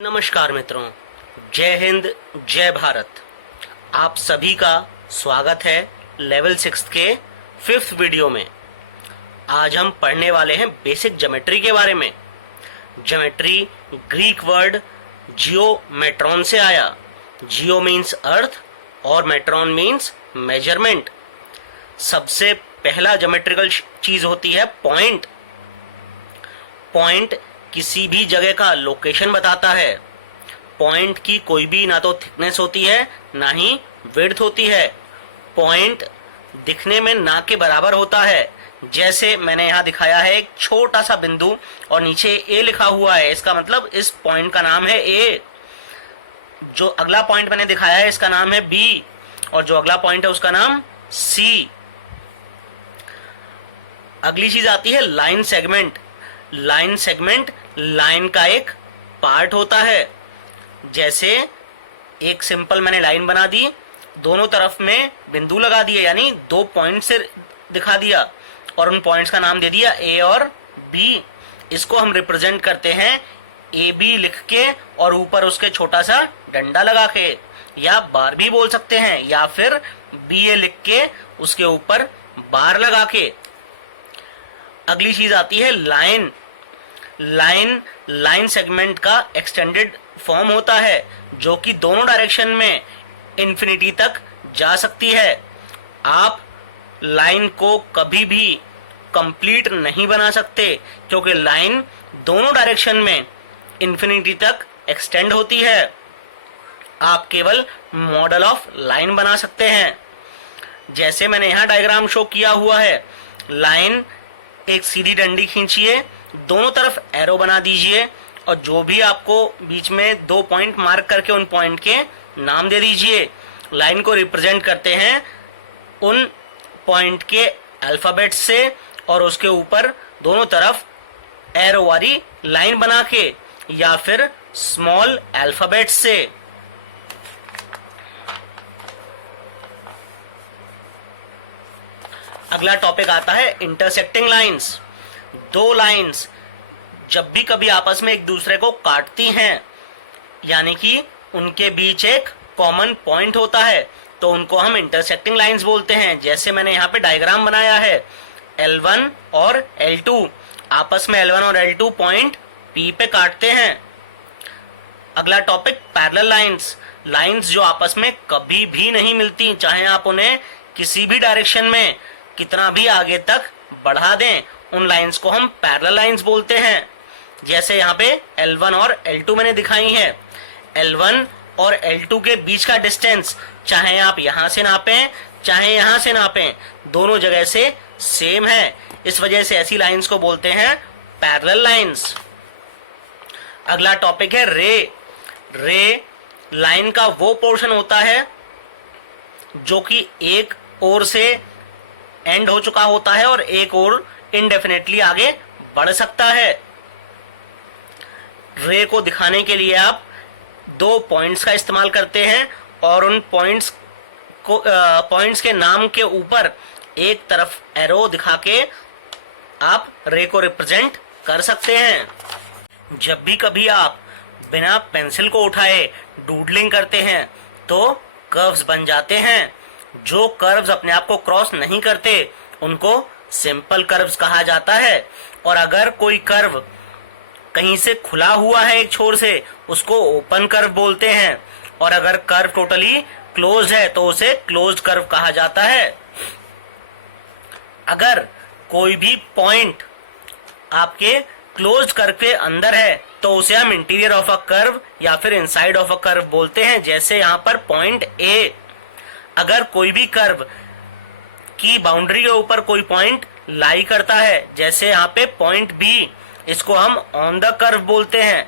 नमस्कार मित्रों, जय हिंद, जय भारत। आप सभी का स्वागत है लेवल 6 के 5th वीडियो में। आज हम पढ़ने वाले हैं बेसिक ज्योमेट्री के बारे में। ज्योमेट्री ग्रीक वर्ड जियोमेट्रॉन से आया। जियो मीन्स अर्थ और मेट्रॉन मीन्स मेजरमेंट। सबसे पहला ज्योमेट्रिकल चीज होती है पॉइंट। पॉइंट किसी भी जगह का लोकेशन बताता है। पॉइंट की कोई भी ना तो थिकनेस होती है ना ही विड्थ होती है। पॉइंट दिखने में ना के बराबर होता है। जैसे मैंने यहाँ दिखाया है एक छोटा सा बिंदु और नीचे ए लिखा हुआ है, इसका मतलब इस पॉइंट का नाम है ए। जो अगला पॉइंट मैंने दिखाया है इसका नाम है बी और जो अगला पॉइंट है उसका नाम सी। अगली चीज आती है line segment. Line segment line का एक पार्ट होता है। जैसे एक सिंपल मैंने लाइन बना दी, दोनों तरफ में बिंदु लगा दिए, यानी दो पॉइंट से दिखा दिया और उन पॉइंट्स का नाम दे दिया ए और बी। इसको हम रिप्रेजेंट करते हैं ए बी लिख के और ऊपर उसके छोटा सा डंडा लगा के, या बार भी बोल सकते हैं, या फिर बी ए लिख के उसके ऊपर बार लगा के। अगली चीज आती है लाइन। लाइन सेगमेंट का एक्सटेंडेड फॉर्म होता है जो कि दोनों डायरेक्शन में इंफिनिटी तक जा सकती है। आप लाइन को कभी भी कंप्लीट नहीं बना सकते क्योंकि लाइन दोनों डायरेक्शन में इंफिनिटी तक एक्सटेंड होती है। आप केवल मॉडल ऑफ लाइन बना सकते हैं। जैसे मैंने यहाँ डायग्राम शो किया हुआ है, लाइन एक सीधी डंडी खींचिए, दोनों तरफ एरो बना दीजिए और जो भी आपको बीच में दो पॉइंट मार्क करके उन पॉइंट के नाम दे दीजिए। लाइन को रिप्रेजेंट करते हैं उन पॉइंट के अल्फाबेट से और उसके ऊपर दोनों तरफ एरो वाली लाइन बना के, या फिर स्मॉल अल्फाबेट से। अगला टॉपिक आता है इंटरसेक्टिंग लाइंस। दो लाइंस जब भी कभी आपस में एक दूसरे को काटती हैं, यानी कि उनके बीच एक कॉमन पॉइंट होता है, तो उनको हम इंटरसेक्टिंग लाइंस बोलते हैं। जैसे मैंने यहाँ पे डायग्राम बनाया है, L1 और L2 आपस में L1 और L2 पॉइंट P पे काटते हैं। अगला टॉपिक पैरेलल लाइंस। लाइंस जो आपस में कभी भी नहीं मिलती, चाहे आप उन्हें किसी भी डायरेक्शन में कितना भी आगे तक बढ़ा दें, उन लाइंस को हम पैरेलल लाइंस बोलते हैं। जैसे यहाँ पे L1 और L2 मैंने दिखाई है। L1 और L2 के बीच का डिस्टेंस चाहे आप यहां से नापें चाहे यहां से नापें, दोनों जगह से सेम है। इस वजह से ऐसी लाइंस को बोलते हैं पैरेलल लाइंस। अगला टॉपिक है रे। रे लाइन का वो पोर्शन होता है जो कि एक ओर से एंड हो चुका होता है और एक ओर इनडेफिनेटली आगे बढ़ सकता है। रे को दिखाने के लिए आप दो पॉइंट्स का इस्तेमाल करते हैं और उन पॉइंट्स के नाम के ऊपर एक तरफ एरो दिखा के आप रे को रिप्रेजेंट कर सकते हैं। जब भी कभी आप बिना पेंसिल को उठाए डूडलिंग करते हैं तो कर्व्स बन जाते हैं। जो कर्व्स अपने आप को क्रॉस नहीं करते उनको सिंपल कर्व्स कहा जाता है। और अगर कोई कर्व कहीं से खुला हुआ है एक छोर से, उसको ओपन कर्व बोलते हैं, और अगर कर्व टोटली क्लोज्ड है तो उसे क्लोज्ड कर्व कहा जाता है। अगर कोई भी पॉइंट आपके क्लोज्ड कर्व के अंदर है तो उसे हम इंटीरियर ऑफ अ कर्व या फिर इनसाइड ऑफ अ कर्व बोलते हैं। जैसे यहाँ पर पॉइंट ए, अगर कोई भी कर्व की बाउंड्री के ऊपर कोई पॉइंट लाई करता है, जैसे यहाँ पे पॉइंट बी, इसको हम ऑन द कर्व बोलते हैं।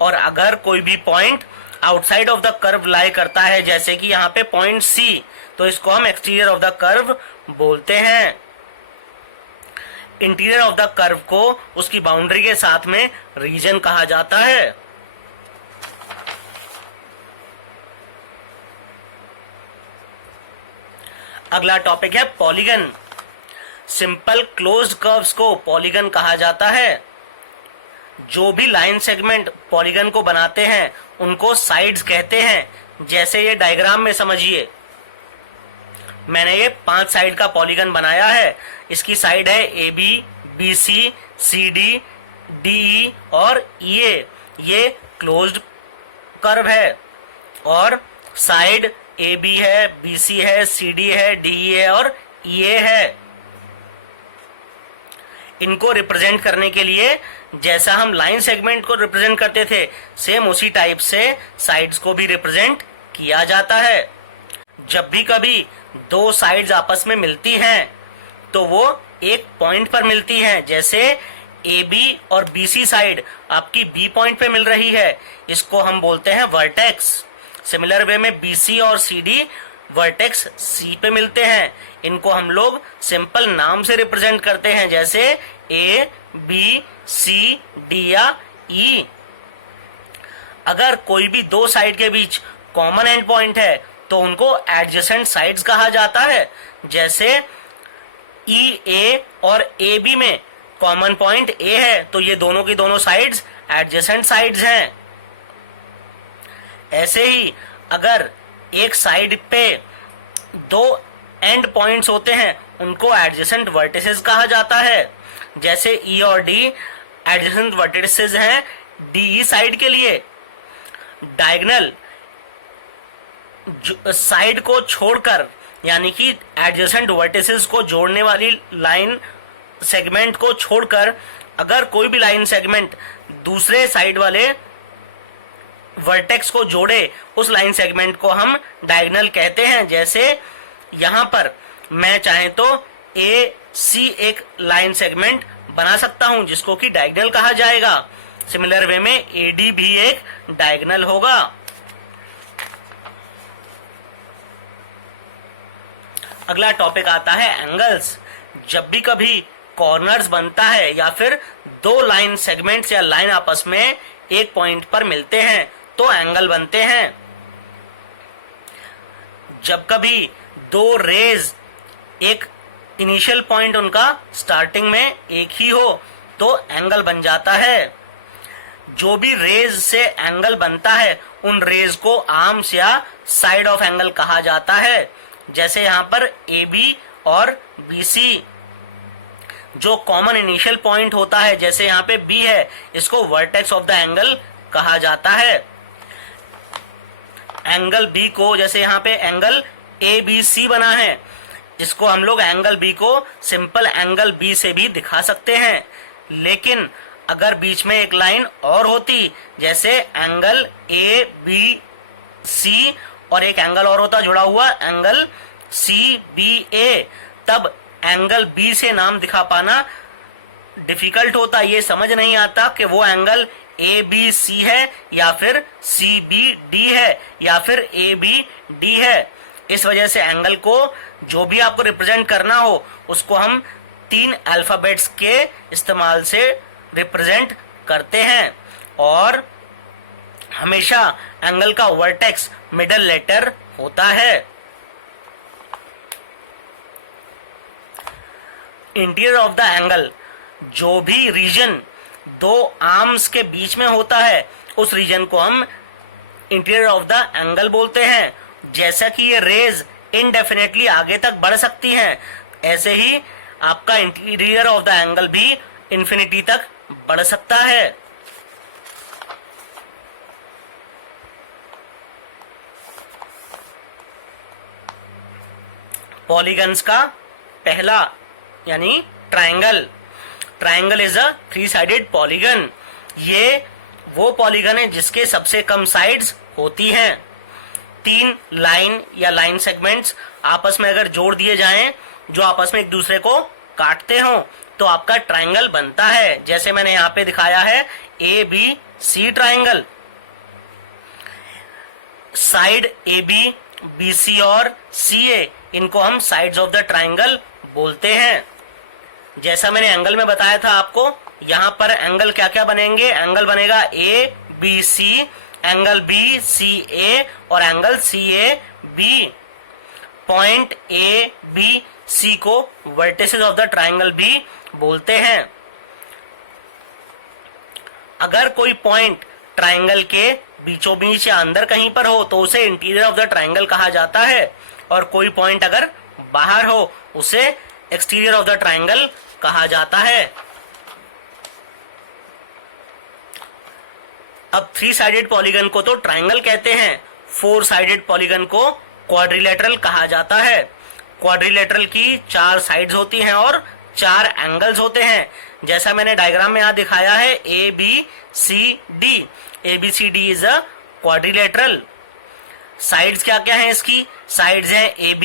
और अगर कोई भी point outside of the curve lie करता है, जैसे कि यहाँ पे पॉइंट सी, तो इसको हम एक्सटीरियर ऑफ द कर्व बोलते हैं। इंटीरियर ऑफ द कर्व को उसकी बाउंड्री के साथ में रीजन कहा जाता है। अगला टॉपिक है पॉलीगन। सिंपल क्लोज्ड कर्व्स को पॉलीगन कहा जाता है। जो भी लाइन सेगमेंट पॉलीगन को बनाते हैं उनको साइड्स कहते हैं। जैसे ये डायग्राम में समझिए, मैंने ये 5 साइड का पॉलीगन बनाया है। इसकी साइड है a b, b c, c d, d e और ई ए। ये क्लोज्ड कर्व है और साइड ए बी है, बी सी है, सी डी है, डी ई है और ई ए है। इनको रिप्रेजेंट करने के लिए जैसा हम लाइन सेगमेंट को रिप्रेजेंट करते थे, सेम उसी टाइप से साइड्स को भी रिप्रेजेंट किया जाता है। जब भी कभी दो साइड्स आपस में मिलती हैं तो वो एक पॉइंट पर मिलती हैं। जैसे ए बी और बी सी साइड आपकी बी पॉइंट पे मिल रही है, इसको हम बोलते हैं वर्टेक्स। सिमिलर वे में बी सी और सी डी वर्टेक्स सी पे मिलते हैं। इनको हम लोग सिंपल नाम से रिप्रेजेंट करते हैं, जैसे ए बी सी डी या ई। अगर कोई भी दो साइड के बीच कॉमन एंड पॉइंट है तो उनको एडजेसेंट साइड्स कहा जाता है। जैसे ई ए और ए बी में कॉमन पॉइंट ए है तो ये दोनों की दोनों साइड्स एडजेसेंट साइड्स हैं। ऐसे ही अगर एक साइड पे दो एंड पॉइंट्स होते हैं उनको एडजेसेंट वर्टिसेस कहा जाता है। जैसे ई और डी एडजेसेंट वर्टिसेस हैं डी ई साइड के लिए। डायगोनल साइड को छोड़कर यानी कि एडजेसेंट वर्टिसेस को जोड़ने वाली लाइन सेगमेंट को छोड़कर अगर कोई भी लाइन सेगमेंट दूसरे साइड वाले वर्टेक्स को जोड़े, उस लाइन सेगमेंट को हम डायगोनल कहते हैं। जैसे यहां पर मैं चाहे तो ए सी एक लाइन सेगमेंट बना सकता हूं जिसको कि डायगोनल कहा जाएगा। सिमिलर वे में ए डी भी एक डायगोनल होगा। अगला टॉपिक आता है एंगल्स। जब भी कभी कॉर्नर्स बनता है या फिर दो लाइन सेगमेंट्स या लाइन आपस में एक पॉइंट पर मिलते हैं तो एंगल बनते हैं। जब कभी दो रेज एक इनिशियल पॉइंट उनका स्टार्टिंग में एक ही हो तो एंगल बन जाता है। जो भी रेज से एंगल बनता है उन रेज को आर्म्स या साइड ऑफ एंगल कहा जाता है। जैसे यहां पर ए बी और बी सी जो कॉमन इनिशियल पॉइंट होता है, जैसे यहाँ पे बी है, इसको वर्टेक्स ऑफ द एंगल कहा जाता है। एंगल बी को जैसे यहाँ पे एंगल ए बी सी बना है, इसको हम लोग एंगल बी को सिंपल एंगल बी से भी दिखा सकते हैं। लेकिन अगर बीच में एक लाइन और होती, जैसे एंगल ए बी सी और एक एंगल और होता जुड़ा हुआ एंगल सी बी ए, तब एंगल बी से नाम दिखा पाना डिफिकल्ट होता। ये समझ नहीं आता कि वो एंगल ए बी सी है या फिर सी बी डी है या फिर ए बी डी है। इस वजह से एंगल को जो भी आपको रिप्रेजेंट करना हो उसको हम 3 अल्फाबेट्स के इस्तेमाल से रिप्रेजेंट करते हैं और हमेशा एंगल का वर्टेक्स मिडल लेटर होता है। इंटीरियर ऑफ द एंगल, जो भी रीजन दो आर्म्स के बीच में होता है उस रीजन को हम इंटीरियर ऑफ द एंगल बोलते हैं। जैसा कि ये रेज इनडेफिनेटली आगे तक बढ़ सकती हैं, ऐसे ही आपका इंटीरियर ऑफ द एंगल भी इंफिनिटी तक बढ़ सकता है। पॉलीगन्स का पहला यानी triangle. Triangle is a three sided polygon. ये वो पॉलीगन है जिसके सबसे कम साइड्स होती हैं। 3 लाइन या लाइन सेगमेंट्स आपस में अगर जोड़ दिए जाएं जो आपस में एक दूसरे को काटते हो तो आपका ट्रायंगल बनता है। जैसे मैंने यहाँ पे दिखाया है a B c triangle. Side a b, b c और सी ए, इनको हम साइड्स ऑफ द ट्रायंगल बोलते हैं। जैसा मैंने एंगल में बताया था आपको, यहां पर एंगल क्या क्या बनेंगे। एंगल बनेगा A B C, angle B C A और angle C A B. Point A B C को वर्टिसेस ऑफ द ट्रायंगल भी बोलते हैं। अगर कोई पॉइंट ट्राइंगल के बीचों बीच या अंदर कहीं पर हो तो उसे इंटीरियर ऑफ द ट्राइंगल कहा जाता है, और कोई पॉइंट अगर बाहर हो उसे एक्सटीरियर ऑफ द ट्राइंगल कहा जाता है। अब 3 साइडेड पॉलीगन को तो ट्राइंगल कहते हैं, 4 साइडेड पॉलीगन को क्वाड्रिलेटरल कहा जाता है। क्वाड्रिलेटरल की 4 साइड्स होती हैं और 4 एंगल्स होते हैं, जैसा मैंने डायग्राम में यहां दिखाया है ABCD। ABCD is a quadrilateral. Sides क्या क्या है इसकी? साइड्स हैं AB,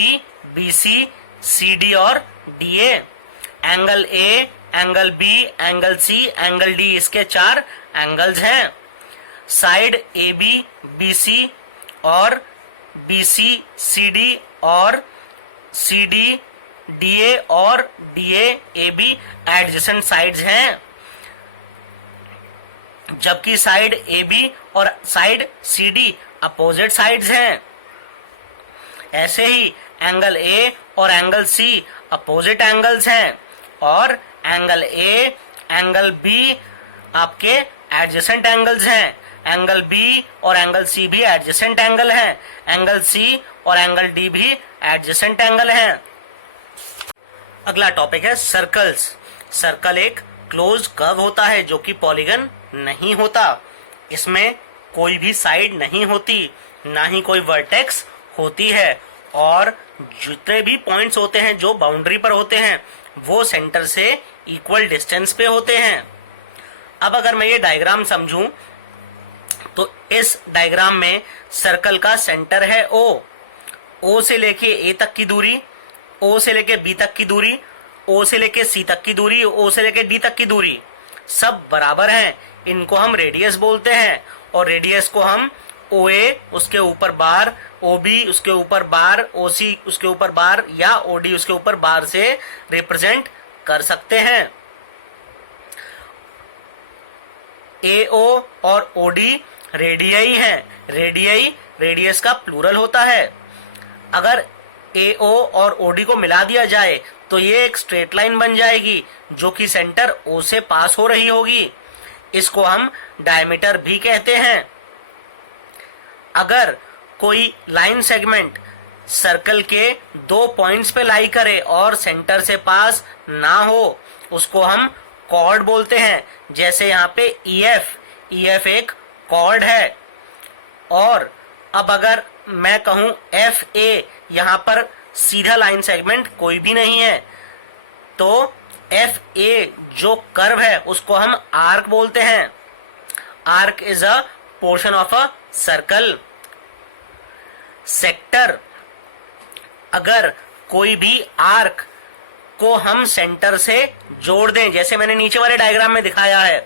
BC, CD और DA। Angle A, angle B, angle C, angle D, इसके 4 एंगल्स हैं। साइड AB, BC और BC, CD और CD, DA और DA, AB एडजेसेंट साइड्स हैं, जबकि साइड AB और साइड CD अपोजिट साइड्स हैं। ऐसे ही एंगल A और एंगल C अपोजिट एंगल्स हैं, और एंगल A, एंगल B आपके एडजेसेंट एंगल्स हैं। एंगल B और एंगल C भी एडजेसेंट एंगल हैं। एंगल C और एंगल D भी एडजेसेंट एंगल हैं। अगला टॉपिक है सर्कल्स। सर्कल एक क्लोज कर्व होता है जो कि पॉलीगन नहीं होता। इसमें कोई भी साइड नहीं होती, ना ही कोई वर्टेक्स होती है, और जितने भी पॉइंट्स होते हैं जो बाउंड्री पर होते हैं वो सेंटर से इक्वल डिस्टेंस पे होते हैं। अब अगर मैं ये डायग्राम समझूं तो इस डायग्राम में सर्कल का सेंटर है O से लेके A तक की दूरी, O से लेके B तक की दूरी, O से लेके C तक की दूरी, O से लेके D तक की दूरी सब बराबर हैं। इनको हम रेडियस बोलते हैं, और रेडियस को हम OA उसके ऊपर बार, OB उसके ऊपर बार, OC उसके ऊपर बार या OD उसके ऊपर बार से रिप्रेजेंट कर सकते हैं। AO और OD रेडियई है। रेडियई रेडियस का प्लूरल होता है। अगर AO और OD को मिला दिया जाए तो ये एक स्ट्रेट लाइन बन जाएगी जो कि सेंटर O से पास हो रही होगी। इसको हम डायमीटर भी कहते हैं। अगर कोई लाइन सेगमेंट सर्कल के 2 पॉइंट्स पे लाई करे और सेंटर से पास ना हो, उसको हम कॉर्ड बोलते हैं। जैसे यहाँ पे EF एक कॉर्ड है। और अब अगर मैं कहूं FA, यहाँ पर सीधा लाइन सेगमेंट कोई भी नहीं है, तो FA जो कर्व है उसको हम आर्क बोलते हैं। Arc is a portion of a circle. Sector, अगर कोई भी आर्क को हम सेंटर से जोड़ दें, जैसे मैंने नीचे वाले डायग्राम में दिखाया है,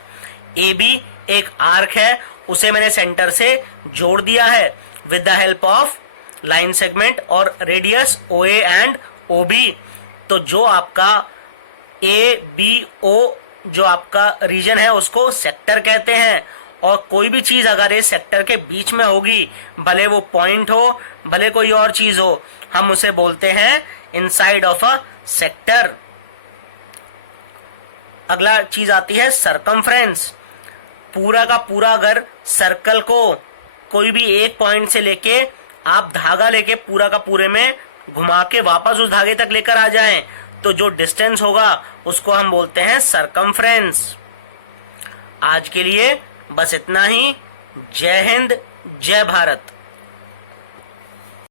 AB एक आर्क है, उसे मैंने सेंटर से जोड़ दिया है with the help of line segment और रेडियस OA एंड OB। तो जो आपका ABO जो आपका रीजन है उसको सेक्टर कहते हैं। और कोई भी चीज अगर इस सेक्टर के बीच में होगी, भले वो पॉइंट हो भले कोई और चीज हो, हम उसे बोलते हैं इनसाइड ऑफ अ सेक्टर। अगला चीज आती है सरकमफ्रेंस। पूरा का पूरा अगर सर्कल को कोई भी एक पॉइंट से लेके आप धागा लेके पूरा का पूरे में घुमा के वापस उस धागे तक लेकर आ जाएं, तो जो डिस्टेंस होगा उसको हम बोलते हैं सरकमफ्रेंस। आज के लिए बस इतना ही। जय हिंद, जय भारत।